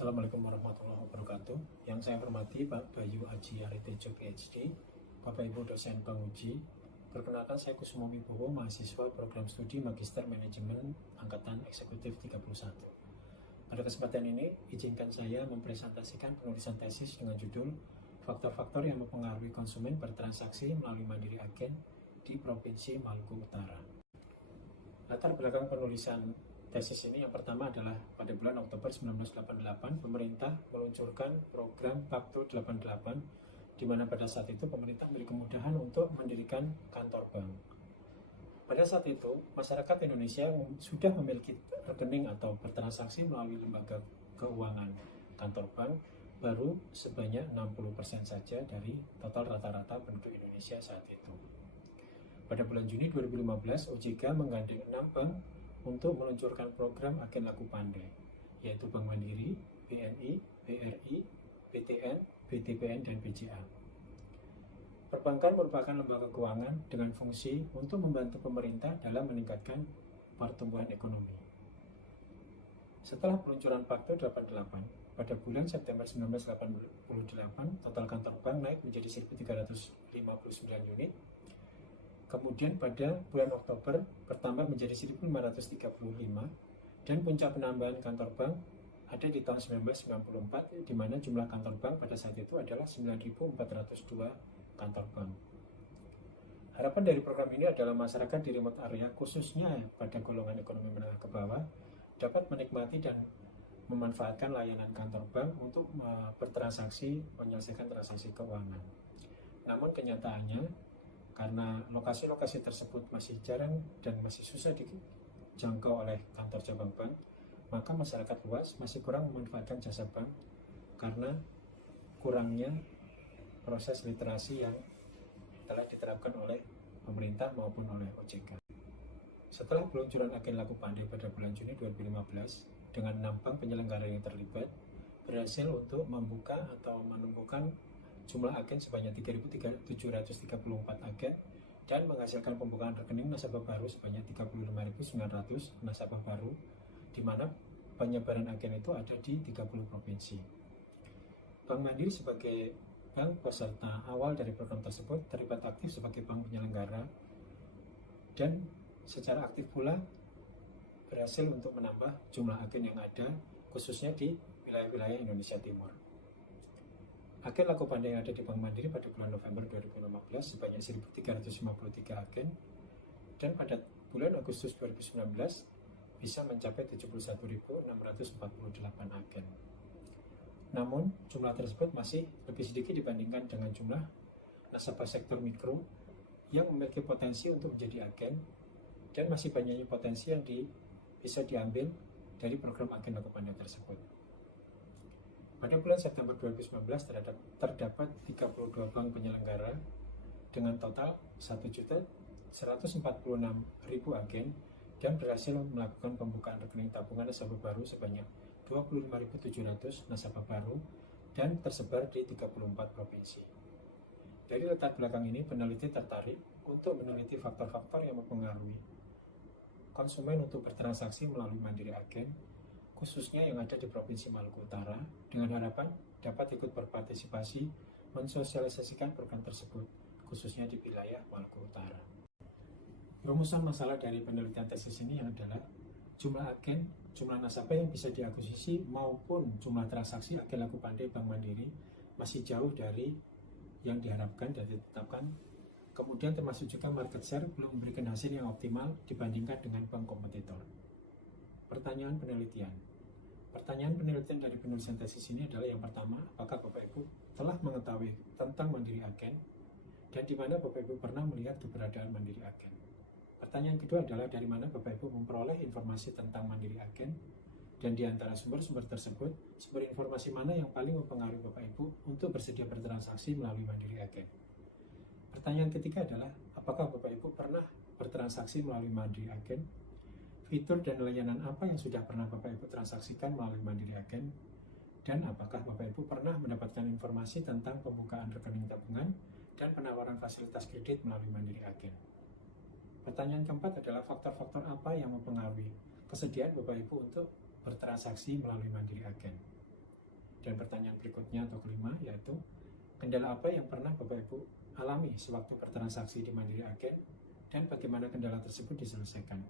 Assalamualaikum warahmatullahi wabarakatuh. Yang saya hormati Pak Bayu Aji Aritejo PhD, Bapak Ibu dosen penguji. Perkenalkan, saya Kusumo Wibowo, mahasiswa program studi Magister Manajemen Angkatan Eksekutif 31. Pada kesempatan ini, izinkan saya mempresentasikan penulisan tesis dengan judul Faktor-faktor yang mempengaruhi konsumen bertransaksi melalui mandiri agen di Provinsi Maluku Utara. Latar belakang penulisan tesis ini yang pertama adalah pada bulan Oktober 1988 pemerintah meluncurkan program Pakto 88, di mana pada saat itu pemerintah memberi kemudahan untuk mendirikan kantor bank. Pada saat itu masyarakat Indonesia sudah memiliki rekening atau bertransaksi melalui lembaga keuangan kantor bank baru sebanyak 60% saja dari total rata-rata penduduk Indonesia saat itu. Pada bulan Juni 2015 OJK menggandeng 6 bank untuk meluncurkan program agen laku pandai, yaitu Bank Mandiri, BNI, BRI, BTN, BTPN, dan BCA. Perbankan merupakan lembaga keuangan dengan fungsi untuk membantu pemerintah dalam meningkatkan pertumbuhan ekonomi. Setelah peluncuran Pakto 88, pada bulan September 1988, total kantor bank naik menjadi 1.359 unit. Kemudian pada bulan Oktober bertambah menjadi 1.535 dan puncak penambahan kantor bank ada di tahun 1994, di mana jumlah kantor bank pada saat itu adalah 9.402 kantor bank. Harapan dari program ini adalah masyarakat di remote area, khususnya pada golongan ekonomi menengah ke bawah, dapat menikmati dan memanfaatkan layanan kantor bank untuk bertransaksi, menyelesaikan transaksi keuangan. Namun kenyataannya, karena lokasi-lokasi tersebut masih jarang dan masih susah dijangkau oleh kantor cabang bank, maka masyarakat luas masih kurang memanfaatkan jasa bank karena kurangnya proses literasi yang telah diterapkan oleh pemerintah maupun oleh OJK. Setelah peluncuran agen laku pandai pada bulan Juni 2015, dengan 6 bank penyelenggara yang terlibat berhasil untuk membuka atau menumbuhkan jumlah agen sebanyak 3.734 agen dan menghasilkan pembukaan rekening nasabah baru sebanyak 35.900 nasabah baru, di mana penyebaran agen itu ada di 30 provinsi. Bank Mandiri sebagai bank peserta awal dari program tersebut terlibat aktif sebagai bank penyelenggara dan secara aktif pula berhasil untuk menambah jumlah agen yang ada, khususnya di wilayah-wilayah Indonesia Timur. Agen laku pandai yang ada di Bank Mandiri pada bulan November 2015 sebanyak 1.353 agen, dan pada bulan Agustus 2019 bisa mencapai 71.648 agen. Namun, jumlah tersebut masih lebih sedikit dibandingkan dengan jumlah nasabah sektor mikro yang memiliki potensi untuk menjadi agen, dan masih banyaknya potensi yang bisa diambil dari program agen laku pandai tersebut. Pada bulan September 2019 terdapat 32 bank penyelenggara dengan total 1.146.000 agen dan berhasil melakukan pembukaan rekening tabungan nasabah baru sebanyak 25.700 nasabah baru dan tersebar di 34 provinsi. Dari latar belakang ini, peneliti tertarik untuk meneliti faktor-faktor yang mempengaruhi konsumen untuk bertransaksi melalui mandiri agen, khususnya yang ada di Provinsi Maluku Utara, dengan harapan dapat ikut berpartisipasi mensosialisasikan program tersebut, khususnya di wilayah Maluku Utara. Rumusan masalah dari penelitian tesis ini adalah jumlah agen, jumlah nasabah yang bisa diakuisisi maupun jumlah transaksi agen laku pandai Bank Mandiri masih jauh dari yang diharapkan dan ditetapkan. Kemudian termasuk juga market share belum memberikan hasil yang optimal dibandingkan dengan bank kompetitor. Pertanyaan penelitian dari penulisan tesis ini adalah yang pertama, apakah Bapak Ibu telah mengetahui tentang mandiri agen dan di mana Bapak Ibu pernah melihat keberadaan mandiri agen? Pertanyaan kedua adalah dari mana Bapak Ibu memperoleh informasi tentang mandiri agen, dan di antara sumber-sumber tersebut, sumber informasi mana yang paling mempengaruhi Bapak Ibu untuk bersedia bertransaksi melalui mandiri agen? Pertanyaan ketiga adalah apakah Bapak Ibu pernah bertransaksi melalui mandiri agen? Fitur dan layanan apa yang sudah pernah Bapak Ibu transaksikan melalui mandiri agen? Dan apakah Bapak Ibu pernah mendapatkan informasi tentang pembukaan rekening tabungan dan penawaran fasilitas kredit melalui mandiri agen? Pertanyaan keempat adalah faktor-faktor apa yang mempengaruhi kesediaan Bapak Ibu untuk bertransaksi melalui mandiri agen? Dan pertanyaan berikutnya atau kelima yaitu, kendala apa yang pernah Bapak Ibu alami sewaktu bertransaksi di Mandiri Agen dan bagaimana kendala tersebut diselesaikan.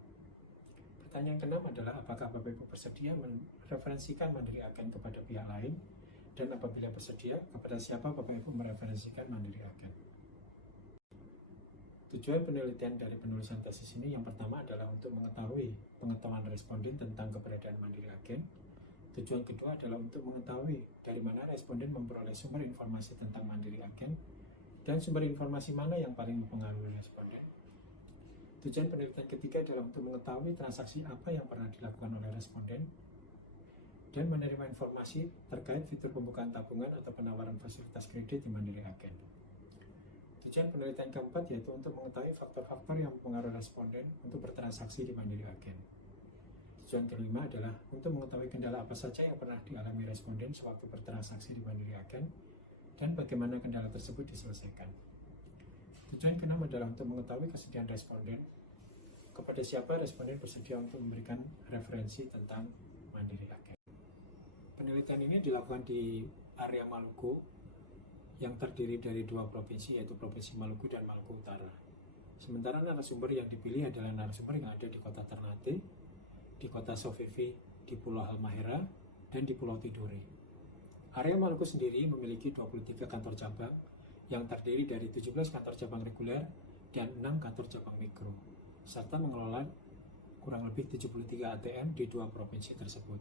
Pertanyaan keenam adalah, apakah Bapak Ibu bersedia mereferensikan Mandiri Agen kepada pihak lain, dan apabila bersedia, kepada siapa Bapak Ibu mereferensikan Mandiri Agen. Tujuan penelitian dari penulisan tesis ini yang pertama adalah untuk mengetahui pengetahuan responden tentang keberadaan Mandiri Agen. Tujuan kedua adalah untuk mengetahui dari mana responden memperoleh sumber informasi tentang Mandiri Agen dan sumber informasi mana yang paling mempengaruhi responden. Tujuan penelitian ketiga adalah untuk mengetahui transaksi apa yang pernah dilakukan oleh responden dan menerima informasi terkait fitur pembukaan tabungan atau penawaran fasilitas kredit di Mandiri Agen. Tujuan penelitian keempat yaitu untuk mengetahui faktor-faktor yang mempengaruhi responden untuk bertransaksi di Mandiri Agen. Tujuan kelima adalah untuk mengetahui kendala apa saja yang pernah dialami responden sewaktu bertransaksi di Mandiri Agen dan bagaimana kendala tersebut diselesaikan. Tujuan keenam adalah untuk mengetahui kesediaan responden, kepada siapa responden bersedia untuk memberikan referensi tentang Mandiri Agen. Penelitian ini dilakukan di area Maluku yang terdiri dari dua provinsi, yaitu Provinsi Maluku dan Maluku Utara. Sementara narasumber yang dipilih adalah narasumber yang ada di kota Ternate, di kota Sofifi, di Pulau Halmahera, dan di Pulau Tidore. Area Maluku sendiri memiliki 23 kantor cabang yang terdiri dari 17 kantor cabang reguler dan 6 kantor cabang mikro, serta mengelola kurang lebih 73 ATM di dua provinsi tersebut.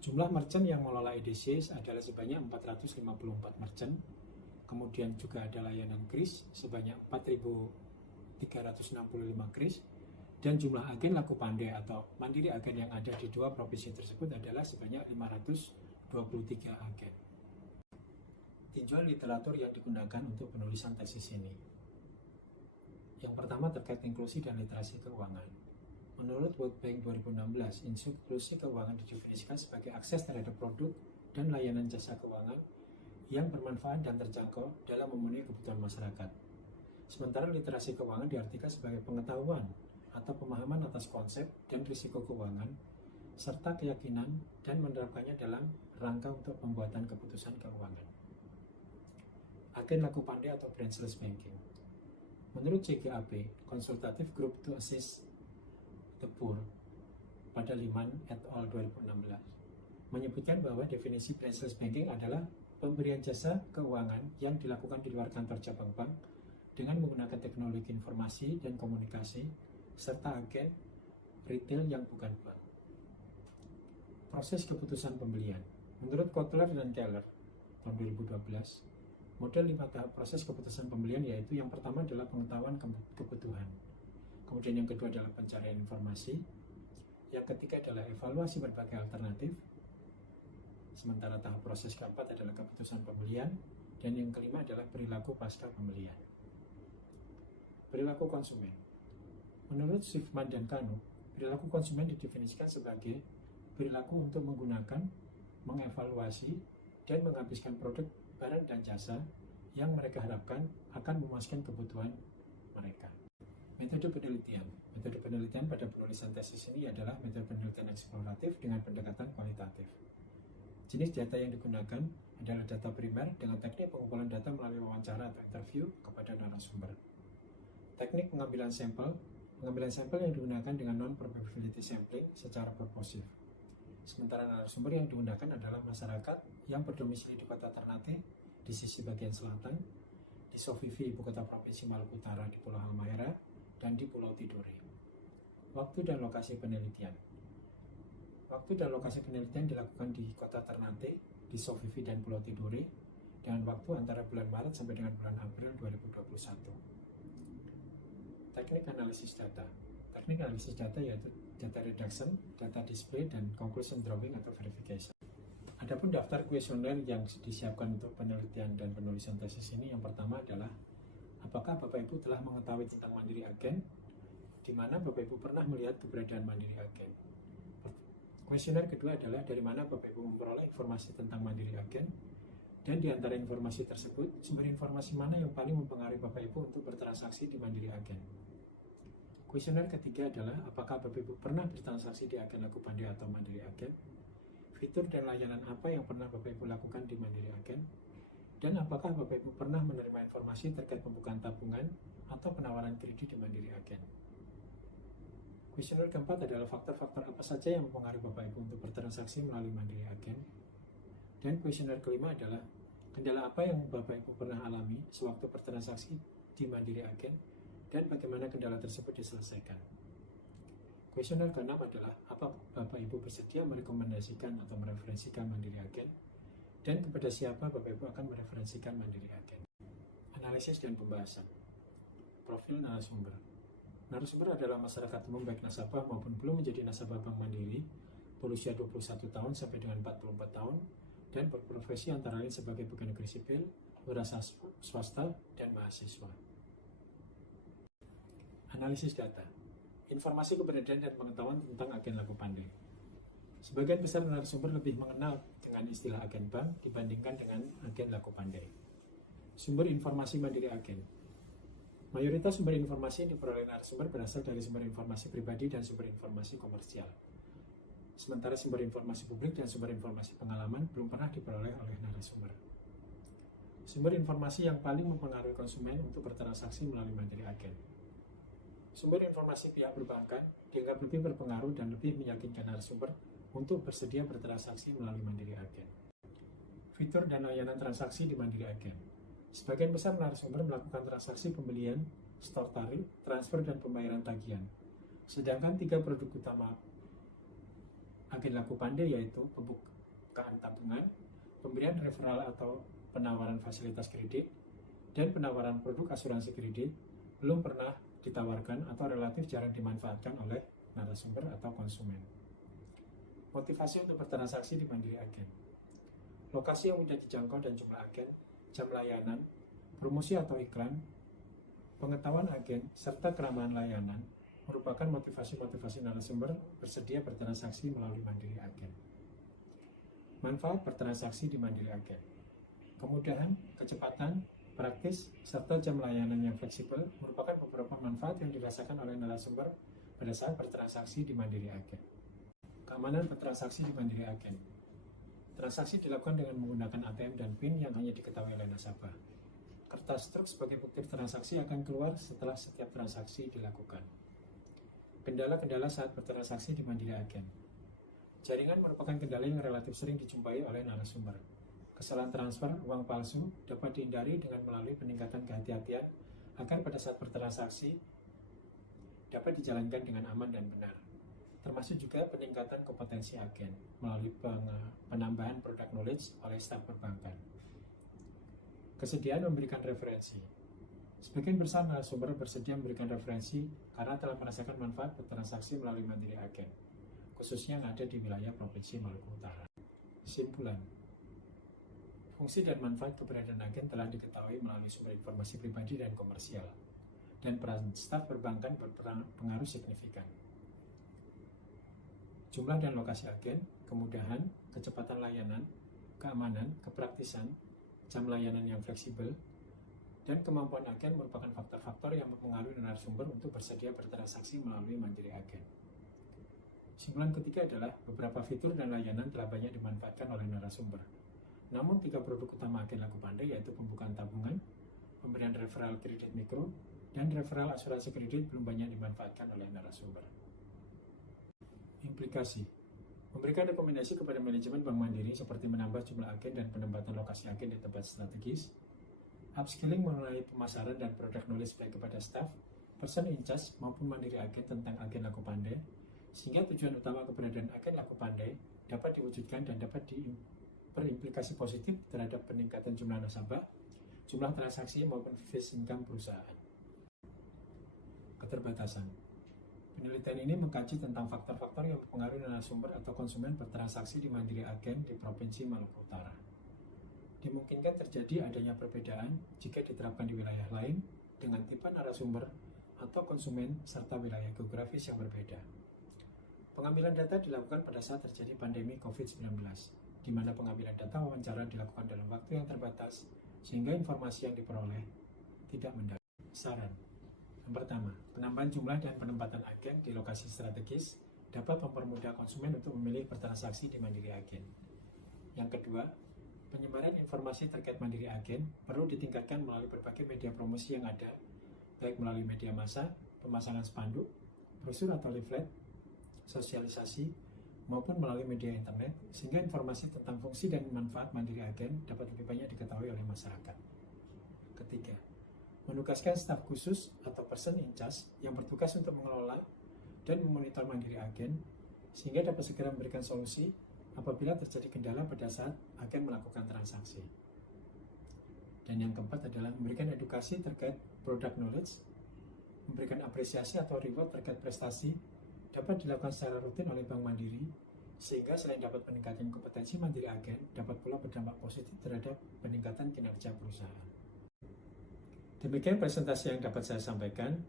Jumlah merchant yang mengelola EDC adalah sebanyak 454 merchant, kemudian juga ada layanan kris sebanyak 4.365 kris, dan jumlah agen laku pandai atau Mandiri Agen yang ada di dua provinsi tersebut adalah sebanyak 523 agen. Tinjauan literatur yang digunakan untuk penulisan tesis ini. Yang pertama terkait inklusi dan literasi keuangan. Menurut World Bank 2016, inklusi keuangan didefinisikan sebagai akses terhadap produk dan layanan jasa keuangan yang bermanfaat dan terjangkau dalam memenuhi kebutuhan masyarakat. Sementara literasi keuangan diartikan sebagai pengetahuan atau pemahaman atas konsep dan risiko keuangan, serta keyakinan dan menerapkannya dalam rangka untuk pembuatan keputusan keuangan. Agen laku pandai atau branchless banking. Menurut CGAP, Consultative Group to Assist the Poor pada Liman et al. 2016, menyebutkan bahwa definisi branchless banking adalah pemberian jasa keuangan yang dilakukan di luar kantor cabang bank dengan menggunakan teknologi informasi dan komunikasi, serta agen retail yang bukan bank. Proses keputusan pembelian. Menurut Kotler dan Keller tahun 2012, model 5 tahap proses keputusan pembelian yaitu yang pertama adalah pengetahuan kebutuhan, kemudian yang kedua adalah pencarian informasi, yang ketiga adalah evaluasi berbagai alternatif, sementara tahap proses keempat adalah keputusan pembelian, dan yang kelima adalah perilaku pasca pembelian. Perilaku konsumen. Menurut Schiffman dan Kanu, perilaku konsumen didefinisikan sebagai perilaku untuk menggunakan, mengevaluasi, dan menghabiskan produk, barang, dan jasa yang mereka harapkan akan memuaskan kebutuhan mereka. Metode penelitian. Metode penelitian pada penulisan tesis ini adalah metode penelitian eksploratif dengan pendekatan kualitatif. Jenis data yang digunakan adalah data primer dengan teknik pengumpulan data melalui wawancara atau interview kepada narasumber. Teknik pengambilan sampel yang digunakan dengan non-probability sampling secara purposive. Sementara narasumber yang digunakan adalah masyarakat yang berdomisili di kota Ternate di sisi bagian selatan, di Sofifi, ibu kota provinsi Maluku Utara, di Pulau Halmahera, dan di Pulau Tidore. Waktu dan lokasi penelitian. Waktu dan lokasi penelitian dilakukan di kota Ternate, di Sofifi, dan Pulau Tidore, dengan waktu antara bulan Maret sampai dengan bulan April 2021. Teknik analisis data. Teknik analisis data yaitu data reduction, data display, dan conclusion drawing atau verification. Adapun daftar kuesioner yang disiapkan untuk penelitian dan penulisan tesis ini, yang pertama adalah apakah Bapak Ibu telah mengetahui tentang Mandiri Agen, di mana Bapak Ibu pernah melihat keberadaan Mandiri Agen. Kuesioner kedua adalah dari mana Bapak Ibu memperoleh informasi tentang Mandiri Agen, dan di antara informasi tersebut, sumber informasi mana yang paling mempengaruhi Bapak Ibu untuk bertransaksi di Mandiri Agen. Kuesioner ketiga adalah apakah Bapak Ibu pernah bertransaksi di agen laku pandai atau Mandiri Agen. fitur dan layanan apa yang pernah Bapak Ibu lakukan di Mandiri Agen, dan apakah Bapak Ibu pernah menerima informasi terkait pembukaan tabungan atau penawaran kredit di Mandiri Agen. Kuesioner keempat adalah faktor-faktor apa saja yang mempengaruhi Bapak Ibu untuk bertransaksi melalui Mandiri Agen. Dan kuesioner kelima adalah kendala apa yang Bapak Ibu pernah alami sewaktu bertransaksi di Mandiri Agen dan bagaimana kendala tersebut diselesaikan. Kuesioner keenam adalah apa Bapak Ibu bersedia merekomendasikan atau mereferensikan Mandiri Agen, dan kepada siapa Bapak Ibu akan mereferensikan Mandiri Agen. Analisis dan pembahasan. Profil narasumber. Narasumber adalah masyarakat umum baik nasabah maupun belum menjadi nasabah Bank Mandiri, berusia 21 tahun sampai dengan 44 tahun, dan berprofesi antara lain sebagai pegawai negeri sipil, wirausaha swasta, dan mahasiswa. Analisis data. Informasi keberadaan dan pengetahuan tentang agen laku pandai. Sebagian besar narasumber lebih mengenal dengan istilah agen bank dibandingkan dengan agen laku pandai. Sumber informasi Mandiri Agen. Mayoritas sumber informasi yang diperoleh narasumber berasal dari sumber informasi pribadi dan sumber informasi komersial. Sementara sumber informasi publik dan sumber informasi pengalaman belum pernah diperoleh oleh narasumber. Sumber informasi yang paling mempengaruhi konsumen untuk bertransaksi melalui Mandiri Agen. Sumber informasi pihak perbankan dianggap lebih berpengaruh dan lebih meyakinkan narasumber untuk bersedia bertransaksi melalui Mandiri Agen. Fitur dan layanan transaksi di Mandiri Agen. Sebagian besar narasumber melakukan transaksi pembelian, store tarif, transfer, dan pembayaran tagihan. Sedangkan 3 produk utama agen laku pandai yaitu pembukaan tabungan, pemberian referral atau penawaran fasilitas kredit, dan penawaran produk asuransi kredit belum pernah ditawarkan atau relatif jarang dimanfaatkan oleh narasumber atau konsumen. Motivasi untuk bertransaksi di Mandiri Agen. Lokasi yang mudah dijangkau dan jumlah agen, jam layanan, promosi atau iklan, pengetahuan agen, serta keramahan layanan merupakan motivasi-motivasi narasumber bersedia bertransaksi melalui Mandiri Agen. Manfaat bertransaksi di Mandiri Agen. Kemudahan, kecepatan, praktis, serta jam layanan yang fleksibel merupakan beberapa manfaat yang dirasakan oleh narasumber pada saat bertransaksi di Mandiri Agen. Keamanan bertransaksi di Mandiri Agen. Transaksi dilakukan dengan menggunakan ATM dan PIN yang hanya diketahui oleh nasabah. Kertas truk sebagai bukti transaksi akan keluar setelah setiap transaksi dilakukan. Kendala-kendala saat bertransaksi di Mandiri Agen. Jaringan merupakan kendala yang relatif sering dijumpai oleh narasumber. Kesalahan transfer uang palsu dapat dihindari dengan melalui peningkatan kehati-hatian agar pada saat bertransaksi dapat dijalankan dengan aman dan benar. Termasuk juga peningkatan kompetensi agen melalui penambahan product knowledge oleh staf perbankan. Kesediaan memberikan referensi. Sebagian besar narasumber bersedia memberikan referensi karena telah merasakan manfaat bertransaksi melalui Mandiri Agen, khususnya yang ada di wilayah Provinsi Maluku Utara. Simpulan. Fungsi dan manfaat keberadaan agen telah diketahui melalui sumber informasi pribadi dan komersial, dan peran staf perbankan berpengaruh signifikan. Jumlah dan lokasi agen, kemudahan, kecepatan layanan, keamanan, kepraktisan, jam layanan yang fleksibel, dan kemampuan agen merupakan faktor-faktor yang mempengaruhi narasumber untuk bersedia bertransaksi melalui Mandiri Agen. Simpulan ketiga adalah beberapa fitur dan layanan telah banyak dimanfaatkan oleh narasumber. Namun 3 produk utama agen laku pandai yaitu pembukaan tabungan, pemberian referral kredit mikro, dan referral asuransi kredit belum banyak dimanfaatkan oleh narasumber. Implikasi. Memberikan rekomendasi kepada manajemen Bank Mandiri seperti menambah jumlah agen dan penempatan lokasi agen di tempat strategis, upskilling mengenai pemasaran dan produk knowledge baik kepada staff, person in charge maupun Mandiri Agen tentang agen laku pandai, sehingga tujuan utama keberadaan agen laku pandai dapat diwujudkan dan dapat berimplikasi positif terhadap peningkatan jumlah nasabah, jumlah transaksi maupun fees income perusahaan. Keterbatasan. Penelitian ini mengkaji tentang faktor-faktor yang mempengaruhi narasumber atau konsumen bertransaksi di Mandiri Agen di Provinsi Maluku Utara. Dimungkinkan terjadi adanya perbedaan jika diterapkan di wilayah lain dengan tipe narasumber atau konsumen serta wilayah geografis yang berbeda. Pengambilan data dilakukan pada saat terjadi pandemi COVID-19. Di mana pengambilan data wawancara dilakukan dalam waktu yang terbatas, sehingga informasi yang diperoleh tidak mendalam. Saran. Yang pertama, penambahan jumlah dan penempatan agen di lokasi strategis dapat mempermudah konsumen untuk memilih bertransaksi di Mandiri Agen. Yang kedua, penyebaran informasi terkait Mandiri Agen perlu ditingkatkan melalui berbagai media promosi yang ada, baik melalui media massa, pemasangan spanduk, brosur atau leaflet, sosialisasi, maupun melalui media internet, sehingga informasi tentang fungsi dan manfaat Mandiri Agen dapat lebih banyak diketahui oleh masyarakat. Ketiga, menugaskan staf khusus atau person in charge yang bertugas untuk mengelola dan memonitor Mandiri Agen, sehingga dapat segera memberikan solusi apabila terjadi kendala pada saat agen melakukan transaksi. Dan yang keempat adalah memberikan edukasi terkait product knowledge, memberikan apresiasi atau reward terkait prestasi dapat dilakukan secara rutin oleh Bank Mandiri, sehingga selain dapat meningkatkan kompetensi Mandiri Agen, dapat pula berdampak positif terhadap peningkatan kinerja perusahaan. Demikian presentasi yang dapat saya sampaikan.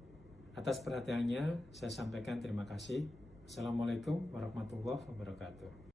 Atas perhatiannya, saya sampaikan terima kasih. Assalamualaikum warahmatullahi wabarakatuh.